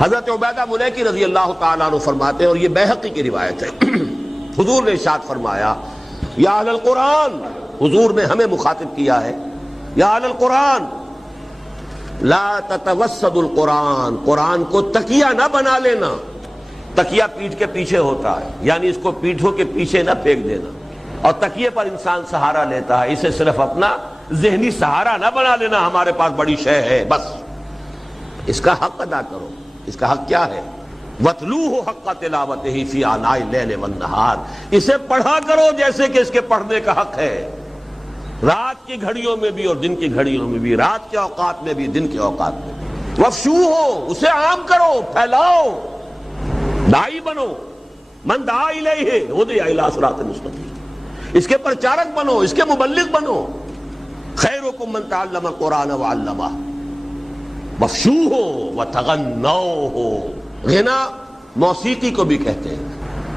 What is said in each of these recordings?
حضرت عبیدہ ملیکی رضی اللہ تعالیٰ عنہ فرماتے ہیں، اور یہ بیہقی کی روایت ہے، حضور نے ارشاد فرمایا یا اہل القرآن، حضور نے ہمیں مخاطب کیا ہے، یا اہل القرآن لا تتوسد القرآن، قرآن کو تکیہ نہ بنا لینا۔ تکیہ پیٹھ کے پیچھے ہوتا ہے، یعنی اس کو پیٹھوں کے پیچھے نہ پھینک دینا، اور تکیے پر انسان سہارا لیتا ہے، اسے صرف اپنا ذہنی سہارا نہ بنا لینا، ہمارے پاس بڑی شے ہے بس۔ اس کا حق ادا کرو۔ اس کا حق کیا ہے؟ وَاتْلُوهُ حَقَّ تِلَاوَتِهِ فِي آنَاءِ اللَّيْلِ وَالنَّهَارِ، اسے پڑھا کرو جیسے کہ اس کے پڑھنے کا حق ہے، رات کی گھڑیوں میں بھی اور دن کی گھڑیوں میں بھی، رات کے اوقات میں بھی دن کے اوقات میں بھی۔ وَافْشُوهُ، اسے عام کرو، پھیلاؤ، داعی بنو، من دعا الیہ ہدی الی صراط مستقیم، اس کے پرچارک بنو، اس کے مبلغ بنو۔ خیرکم من تعلم القرآن وعلمہ وافشوہ وتغنوہ۔ غنا موسیقی کو بھی کہتے ہیں۔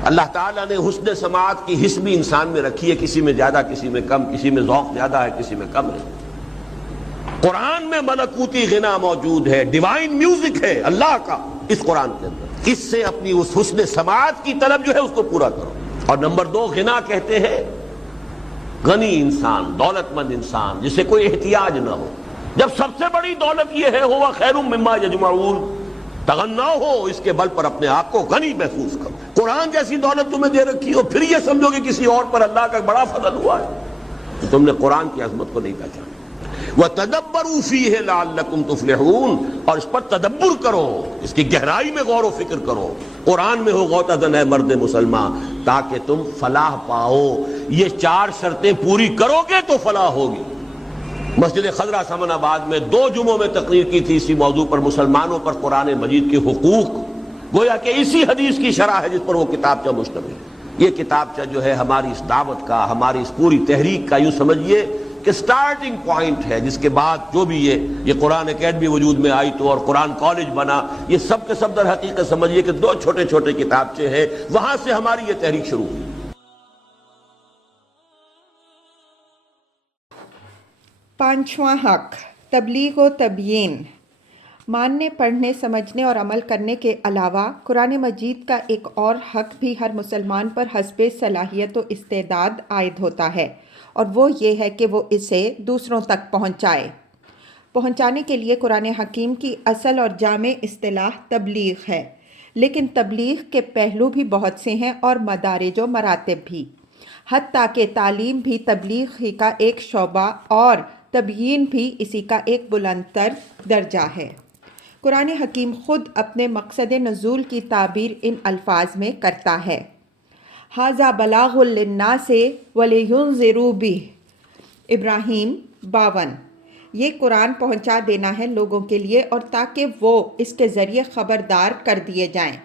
اللہ تعالیٰ نے حسن سماعت کی حس بھی انسان میں رکھی ہے، کسی میں زیادہ، کسی میں کم، کسی میں ذوق زیادہ ہے، کسی میں کم ہے۔ قرآن میں ملکوتی غنا موجود ہے، ڈیوائن میوزک ہے اللہ کا اس قرآن کے اندر۔ اس سے اپنی اس حسن سماعت کی طلب جو ہے اس کو پورا کرو۔ اور نمبر 2 غنا کہتے ہیں غنی انسان، دولت مند انسان جسے کوئی احتیاج نہ ہو۔ جب سب سے بڑی دولت یہ ہے ہوا خیر مما یجمعون، تغنا ہو، اس کے بل پر اپنے آپ کو غنی محسوس کرو۔ قرآن جیسی دولت تمہیں دے رکھی ہو، پھر یہ سمجھو کہ کسی اور پر اللہ کا بڑا فضل ہوا ہے، تو تم نے قرآن کی عظمت کو نہیں پہچانا۔ وَتَدَبَّرُوا فِيهِ لَعَلَّكُمْ تُفْلِحُونَ، اور اس پر تدبر کرو، اس کی گہرائی میں غور و فکر کرو۔ قرآن میں ہو غوطہ ہے مرد مسلمان، تاکہ تم فلاح پاؤ۔ یہ 4 شرطیں پوری کرو گے تو فلاح ہوگی۔ مسجد خضرہ سمن آباد میں 2 جمعوں میں تقریر کی تھی اسی موضوع پر، مسلمانوں پر قرآن مجید کے حقوق، گویا کہ اسی حدیث کی شرح ہے جس پر وہ کتابچہ مشتمل ہے۔ یہ کتابچہ جو ہے ہماری اس دعوت کا، ہماری اس پوری تحریک کا، یوں سمجھیے کہ سٹارٹنگ پوائنٹ ہے، جس کے بعد جو بھی یہ قرآن اکیڈمی وجود میں آئی تو اور قرآن کالج بنا، یہ سب کے سب در حقیقت سمجھیے کہ 2 چھوٹے چھوٹے کتابچے ہیں، وہاں سے ہماری یہ تحریک شروع ہوئی۔ 5واں حق، تبلیغ و تبیین۔ ماننے، پڑھنے، سمجھنے اور عمل کرنے کے علاوہ قرآن مجید کا ایک اور حق بھی ہر مسلمان پر حسب صلاحیت و استعداد عائد ہوتا ہے، اور وہ یہ ہے کہ وہ اسے دوسروں تک پہنچانے کے لیے قرآن حکیم کی اصل اور جامع اصطلاح تبلیغ ہے۔ لیکن تبلیغ کے پہلو بھی بہت سے ہیں اور مدارج و مراتب بھی، حتیٰ کہ تعلیم بھی تبلیغ ہی کا ایک شعبہ اور تبیین بھی اسی کا ایک بلند تر درجہ ہے۔ قرآن حکیم خود اپنے مقصد نزول کی تعبیر ان الفاظ میں کرتا ہے: ھذا بلاغ للناس ولینذروا بہ، ابراہیم 52۔ یہ قرآن پہنچا دینا ہے لوگوں کے لیے اور تاکہ وہ اس کے ذریعے خبردار کر دیے جائیں۔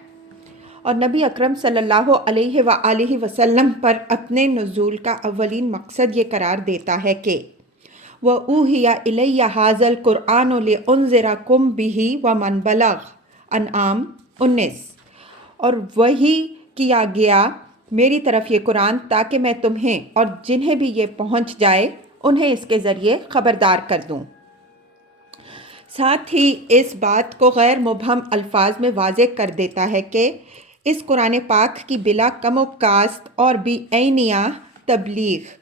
اور نبی اکرم صلی اللہ علیہ وآلہ وسلم پر اپنے نزول کا اولین مقصد یہ قرار دیتا ہے کہ وَأُوحِیَ إِلَیَّ ھَذَا الْقُرْآنُ لِأُنذِرَکُم بِہ وَمَن بَلَغَ، انعام 19۔ اور وحی کیا گیا میری طرف یہ قرآن تاکہ میں تمہیں اور جنہیں بھی یہ پہنچ جائے انہیں اس کے ذریعے خبردار کر دوں۔ ساتھ ہی اس بات کو غیر مبہم الفاظ میں واضح کر دیتا ہے کہ اس قرآن پاک کی بلا کم و کاست اور بھی عینیہ تبلیغ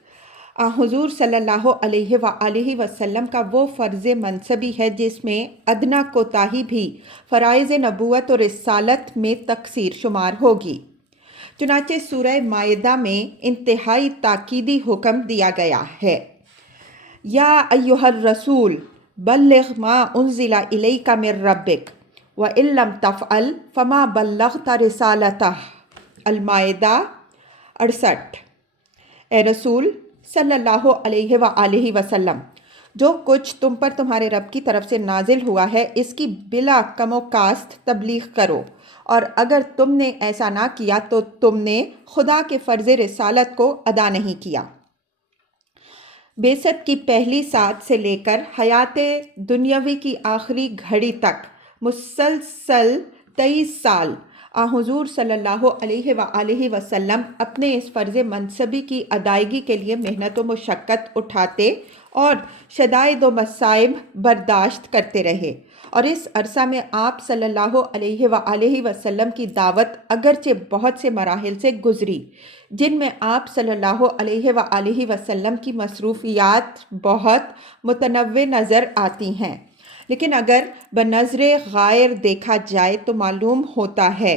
حضور صلی اللہ علیہ وآلہ وسلم کا وہ فرض منصبی ہے جس میں ادنیٰ کوتاہی بھی فرائض نبوت اور رسالت میں تقصیر شمار ہوگی۔ چنانچہ سورہ مائدہ میں انتہائی تاکیدی حکم دیا گیا ہے: یا ایھا الرسول بلغ ما انزل الیک من ربک وان لم تفعل فما بلغت رسالتہ، المائدہ 68۔ اے رسول صلی اللہ علیہ وآلہ وسلم، جو کچھ تم پر تمہارے رب کی طرف سے نازل ہوا ہے اس کی بلا کم و کاست تبلیغ کرو، اور اگر تم نے ایسا نہ کیا تو تم نے خدا کے فرض رسالت کو ادا نہیں کیا۔ بعثت کی پہلی ساعت سے لے کر حیات دنیاوی کی آخری گھڑی تک مسلسل 23 سال حضور صلی اللہ علیہ وآلہ وسلم اپنے اس فرض منصبی کی ادائیگی کے لیے محنت و مشقت اٹھاتے اور شدائد و مصائب برداشت کرتے رہے، اور اس عرصہ میں آپ صلی اللہ علیہ وآلہ وسلم کی دعوت اگرچہ بہت سے مراحل سے گزری، جن میں آپ صلی اللہ علیہ وآلہ وسلم کی مصروفیات بہت متنوع نظر آتی ہیں، لیکن اگر بنظر غائر دیکھا جائے تو معلوم ہوتا ہے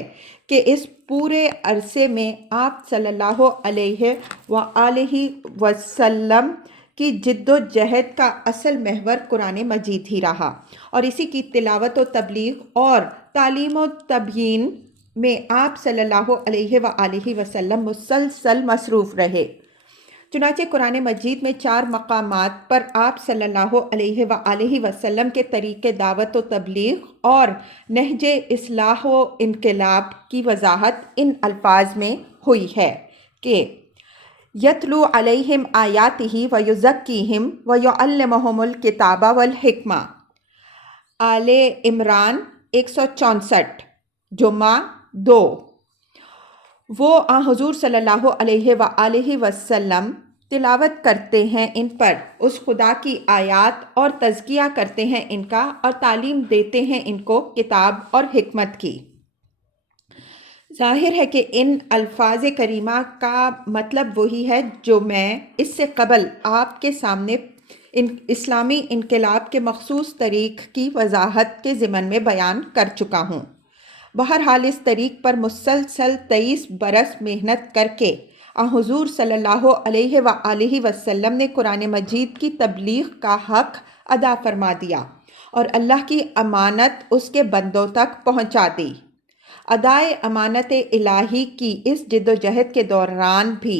کہ اس پورے عرصے میں آپ صلی اللہ علیہ وآلہ وسلم کی جد و جہد کا اصل محور قرآن مجید ہی رہا، اور اسی کی تلاوت و تبلیغ اور تعلیم و تبیین میں آپ صلی اللہ علیہ وآلہ وسلم مسلسل مصروف رہے۔ چنانچہ قرآن مجید میں 4 مقامات پر آپ صلی اللہ علیہ وآلہ وسلم کے طریق دعوت و تبلیغ اور نہج اصلاح و انقلاب کی وضاحت ان الفاظ میں ہوئی ہے کہ یتلو علیہم آیاتہ ویزکیہم ویعلمہم الکتاب والحکمہ، آل عمران 164، جمعہ 2۔ وہ حضور صلی اللہ علیہ وآلہ وسلم تلاوت کرتے ہیں ان پر اس خدا کی آیات اور تزکیہ کرتے ہیں ان کا اور تعلیم دیتے ہیں ان کو کتاب اور حکمت کی۔ ظاہر ہے کہ ان الفاظ کریمہ کا مطلب وہی ہے جو میں اس سے قبل آپ کے سامنے اسلامی انقلاب کے مخصوص طریق کی وضاحت کے ضمن میں بیان کر چکا ہوں۔ بہرحال اس طریق پر مسلسل 23 برس محنت کر کے حضور صلی اللہ علیہ وآلہ وسلم نے قرآن مجید کی تبلیغ کا حق ادا فرما دیا اور اللہ کی امانت اس کے بندوں تک پہنچا دی۔ ادائے امانت الہی کی اس جد و جہد کے دوران بھی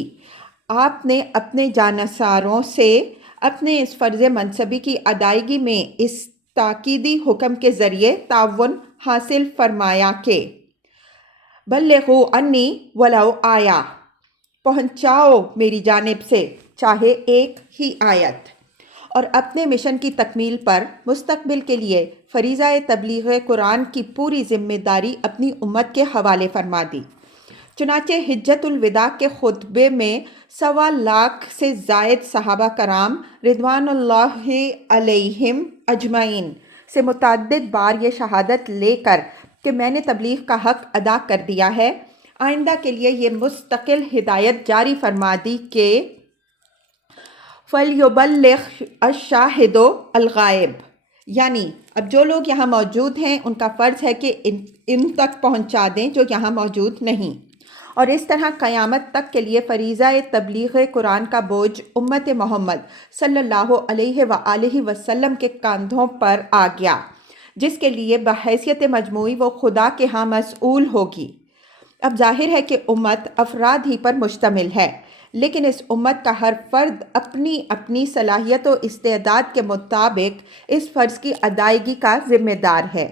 آپ نے اپنے جانثاروں سے اپنے اس فرض منصبی کی ادائیگی میں اس تاکیدی حکم کے ذریعے تعاون حاصل فرمایا کہ بلغوا انی ولو آیا، پہنچاؤ میری جانب سے چاہے ایک ہی آیت، اور اپنے مشن کی تکمیل پر مستقبل کے لیے فریضہ تبلیغ قرآن کی پوری ذمہ داری اپنی امت کے حوالے فرما دی۔ چنانچہ حجت الوداع کے خطبے میں 1.25 لاکھ سے زائد صحابہ کرام رضوان اللہ علیہم اجمعین سے متعدد بار یہ شہادت لے کر کہ میں نے تبلیغ کا حق ادا کر دیا ہے، آئندہ کے لیے یہ مستقل ہدایت جاری فرما دی کہ فَلْيُبَلِّغْ الشَّاهِدُ الْغَائِبَ، یعنی اب جو لوگ یہاں موجود ہیں ان کا فرض ہے کہ ان تک پہنچا دیں جو یہاں موجود نہیں، اور اس طرح قیامت تک کے لیے فریضہ تبلیغ قرآن کا بوجھ امت محمد صلی اللہ علیہ وآلہ وسلم کے کاندھوں پر آ گیا، جس کے لیے بحیثیت مجموعی وہ خدا کے ہاں مسئول ہوگی۔ اب ظاہر ہے کہ امت افراد ہی پر مشتمل ہے، لیکن اس امت کا ہر فرد اپنی اپنی صلاحیت و استعداد کے مطابق اس فرض کی ادائیگی کا ذمہ دار ہے۔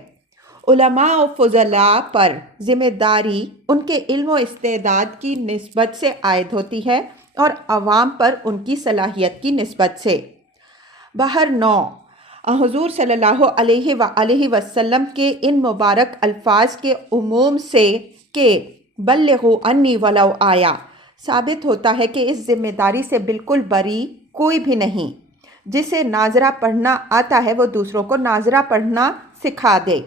علماء و فضلاء پر ذمہ داری ان کے علم و استعداد کی نسبت سے عائد ہوتی ہے اور عوام پر ان کی صلاحیت کی نسبت سے۔ بہر نوع حضور صلی اللہ علیہ وآلہ وسلم کے ان مبارک الفاظ کے عموم سے کہ بلغوا انی ولو آیا ثابت ہوتا ہے کہ اس ذمہ داری سے بالکل بری کوئی بھی نہیں۔ جسے ناظرہ پڑھنا آتا ہے وہ دوسروں کو ناظرہ پڑھنا سکھا دے،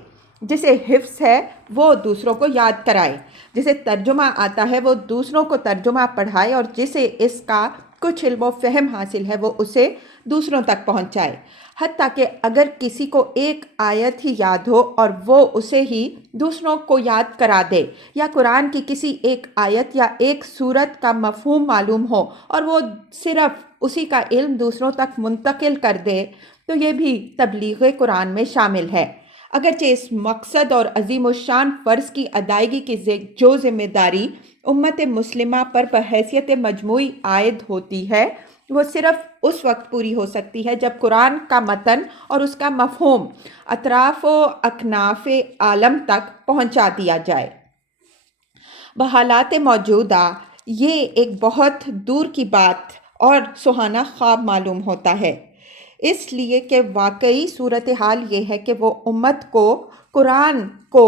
جسے حفظ ہے وہ دوسروں کو یاد کرائے، جسے ترجمہ آتا ہے وہ دوسروں کو ترجمہ پڑھائے، اور جسے اس کا کچھ علم و فہم حاصل ہے وہ اسے دوسروں تک پہنچائے۔ حتیٰ کہ اگر کسی کو ایک آیت ہی یاد ہو اور وہ اسے ہی دوسروں کو یاد کرا دے، یا قرآن کی کسی ایک آیت یا ایک سورت کا مفہوم معلوم ہو اور وہ صرف اسی کا علم دوسروں تک منتقل کر دے، تو یہ بھی تبلیغ قرآن میں شامل ہے۔ اگرچہ اس مقصد اور عظیم الشان فرض کی ادائیگی کی جو ذمہ داری امت مسلمہ پر بحیثیت مجموعی عائد ہوتی ہے، وہ صرف اس وقت پوری ہو سکتی ہے جب قرآن کا متن اور اس کا مفہوم اطراف و اکناف عالم تک پہنچا دیا جائے۔ بحالات موجودہ یہ ایک بہت دور کی بات اور سہانا خواب معلوم ہوتا ہے، اس لیے کہ واقعی صورتحال یہ ہے کہ وہ امت کو قرآن کو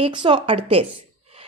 138।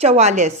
44।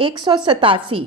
187।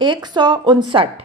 159।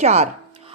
4।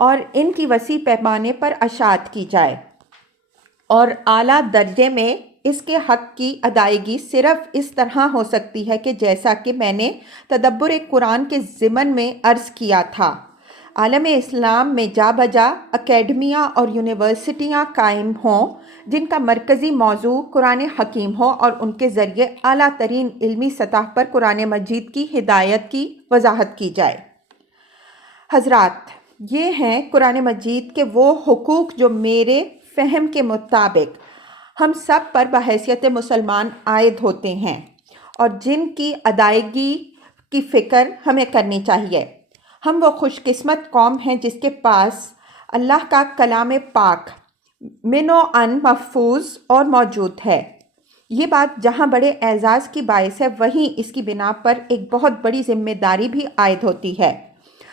اور ان کی وسیع پیمانے پر اشاعت کی جائے، اور اعلیٰ درجے میں اس کے حق کی ادائیگی صرف اس طرح ہو سکتی ہے کہ جیسا کہ میں نے تدبر قرآن کے ضمن میں عرض کیا تھا، عالم اسلام میں جا بجا اکیڈمیاں اور یونیورسٹیاں قائم ہوں جن کا مرکزی موضوع قرآن حکیم ہو، اور ان کے ذریعے اعلیٰ ترین علمی سطح پر قرآن مجید کی ہدایت کی وضاحت کی جائے۔ حضرات، یہ ہیں قرآن مجید کے وہ حقوق جو میرے فہم کے مطابق ہم سب پر بحیثیت مسلمان عائد ہوتے ہیں، اور جن کی ادائیگی کی فکر ہمیں کرنی چاہیے۔ ہم وہ خوش قسمت قوم ہیں جس کے پاس اللہ کا کلام پاک من و ان محفوظ اور موجود ہے۔ یہ بات جہاں بڑے اعزاز کی باعث ہے، وہیں اس کی بنا پر ایک بہت بڑی ذمہ داری بھی عائد ہوتی ہے۔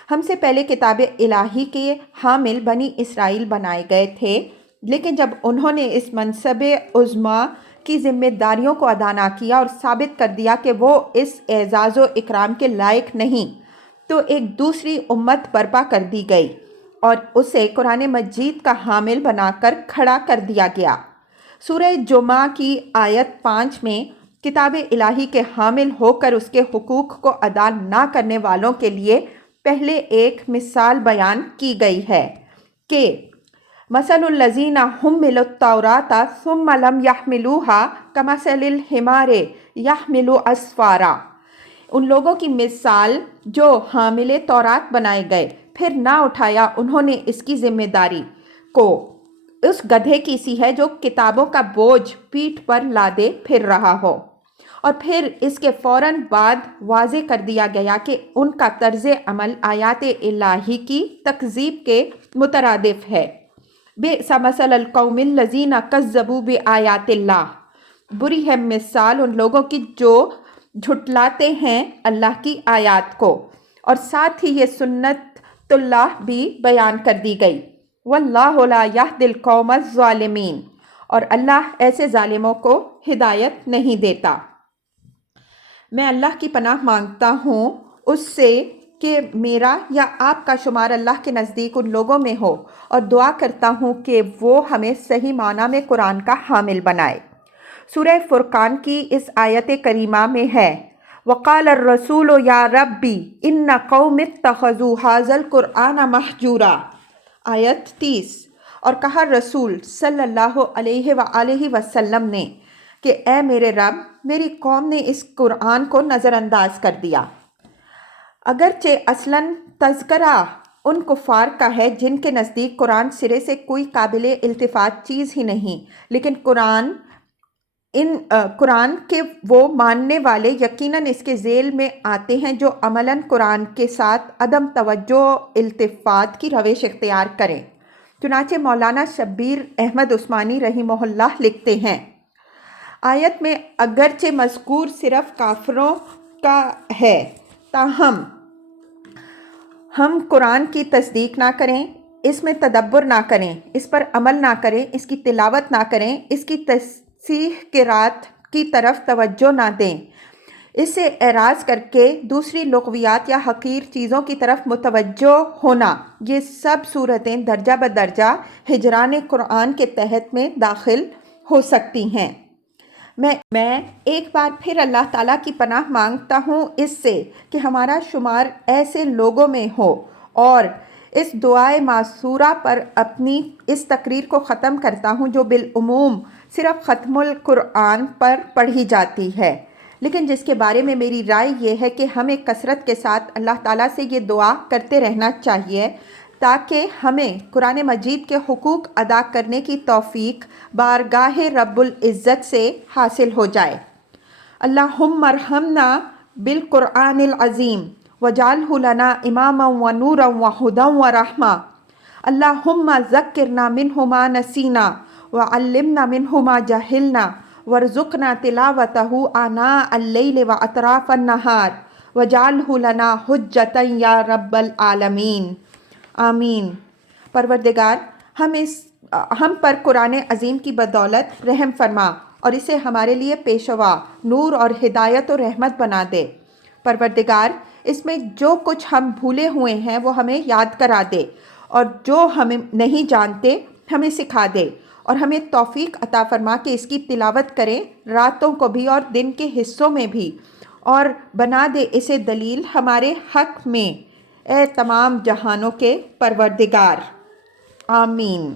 ہم سے پہلے کتاب الہی کے حامل بنی اسرائیل بنائے گئے تھے، لیکن جب انہوں نے اس منصب عظمیٰ کی ذمہ داریوں کو ادا نہ کیا اور ثابت کر دیا کہ وہ اس اعزاز و اکرام کے لائق نہیں، تو ایک دوسری امت برپا کر دی گئی اور اسے قرآن مجید کا حامل بنا کر کھڑا کر دیا گیا۔ سورہ جمعہ کی آیت 5 میں کتاب الہی کے حامل ہو کر اس کے حقوق کو ادا نہ کرنے والوں کے لیے پہلے ایک مثال بیان کی گئی ہے کہ مثل الذین حملوا التوراۃ ثم لم یحملوها کمثل الحمار یحمل اسفارا۔ ان لوگوں کی مثال جو حامل تورات بنائے گئے پھر نہ اٹھایا انہوں نے اس کی ذمہ داری کو، اس گدھے کی سی ہے جو کتابوں کا بوجھ پیٹھ پر لادے پھر رہا ہو۔ اور پھر اس کے فوراً بعد واضح کر دیا گیا کہ ان کا طرز عمل آیات الہی کی تکذیب کے مترادف ہے۔ بئس مثل القوم الذین کذبوا بآیات اللہ۔ بری ہے مثال ان لوگوں کی جو جھٹلاتے ہیں اللہ کی آیات کو، اور ساتھ ہی یہ سنت اللہ بھی بیان کر دی گئی۔ واللہ لا یہدی القوم الظالمین، اور اللہ ایسے ظالموں کو ہدایت نہیں دیتا۔ میں اللہ کی پناہ مانگتا ہوں اس سے کہ میرا یا آپ کا شمار اللہ کے نزدیک ان لوگوں میں ہو، اور دعا کرتا ہوں کہ وہ ہمیں صحیح معنی میں قرآن کا حامل بنائے۔ سورہ فرقان کی اس آیت کریمہ میں ہے وَقَالَ الرَّسُولُ يَا رَبِّ إِنَّ قَوْمِ اتَّخَذُوا هَٰذَا الْقُرْآنَ مَحْجُورًا، آیت 30۔ اور کہا رسول صلی اللہ علیہ وآلہ وسلم نے کہ اے میرے رب، میری قوم نے اس قرآن کو نظر انداز کر دیا۔ اگرچہ اصلاً تذکرہ ان کفار کا ہے جن کے نزدیک قرآن سرے سے کوئی قابل التفات چیز ہی نہیں، لیکن قرآن کے وہ ماننے والے یقیناً اس کے ذیل میں آتے ہیں جو عملاً قرآن کے ساتھ عدم توجہ و التفات کی روش اختیار کریں۔ چنانچہ مولانا شبیر احمد عثمانی رحمہ اللہ لکھتے ہیں، آیت میں اگرچہ مذکور صرف کافروں کا ہے، تاہم ہم قرآن کی تصدیق نہ کریں، اس میں تدبر نہ کریں، اس پر عمل نہ کریں، اس کی تلاوت نہ کریں، اس کی تصحیح قرات کی طرف توجہ نہ دیں، اس سے اعراض کر کے دوسری لغویات یا حقیر چیزوں کی طرف متوجہ ہونا، یہ سب صورتیں درجہ بدرجہ ہجران قرآن کے تحت میں داخل ہو سکتی ہیں۔ میں ایک بار پھر اللہ تعالیٰ کی پناہ مانگتا ہوں اس سے کہ ہمارا شمار ایسے لوگوں میں ہو، اور اس دعائے معصورہ پر اپنی اس تقریر کو ختم کرتا ہوں جو بالعموم صرف ختم القرآن پر پڑھی جاتی ہے، لیکن جس کے بارے میں میری رائے یہ ہے کہ ہمیں کثرت کے ساتھ اللہ تعالیٰ سے یہ دعا کرتے رہنا چاہیے تاکہ ہمیں قرآن مجید کے حقوق ادا کرنے کی توفیق بارگاہ رب العزت سے حاصل ہو جائے۔ اللہم ارحمنا بالقرآن العظیم وجعلہ لنا اماما ونورا وہدی ورحمہ۔ اللہم ذکرنا منہ ما نسینا وعلمنا منہ ما جہلنا وارزقنا تلاوتہ آناء اللیل واطراف النہار وجعلہ لنا حجتا یا رب العالمین، آمین۔ پروردگار، ہم پر قرآن عظیم کی بدولت رحم فرما اور اسے ہمارے لیے پیشوا، نور اور ہدایت و رحمت بنا دے۔ پروردگار، اس میں جو کچھ ہم بھولے ہوئے ہیں وہ ہمیں یاد کرا دے، اور جو ہم نہیں جانتے ہمیں سکھا دے، اور ہمیں توفیق عطا فرما کہ اس کی تلاوت کریں راتوں کو بھی اور دن کے حصوں میں بھی، اور بنا دے اسے دلیل ہمارے حق میں، اے تمام جہانوں کے پروردگار، آمین۔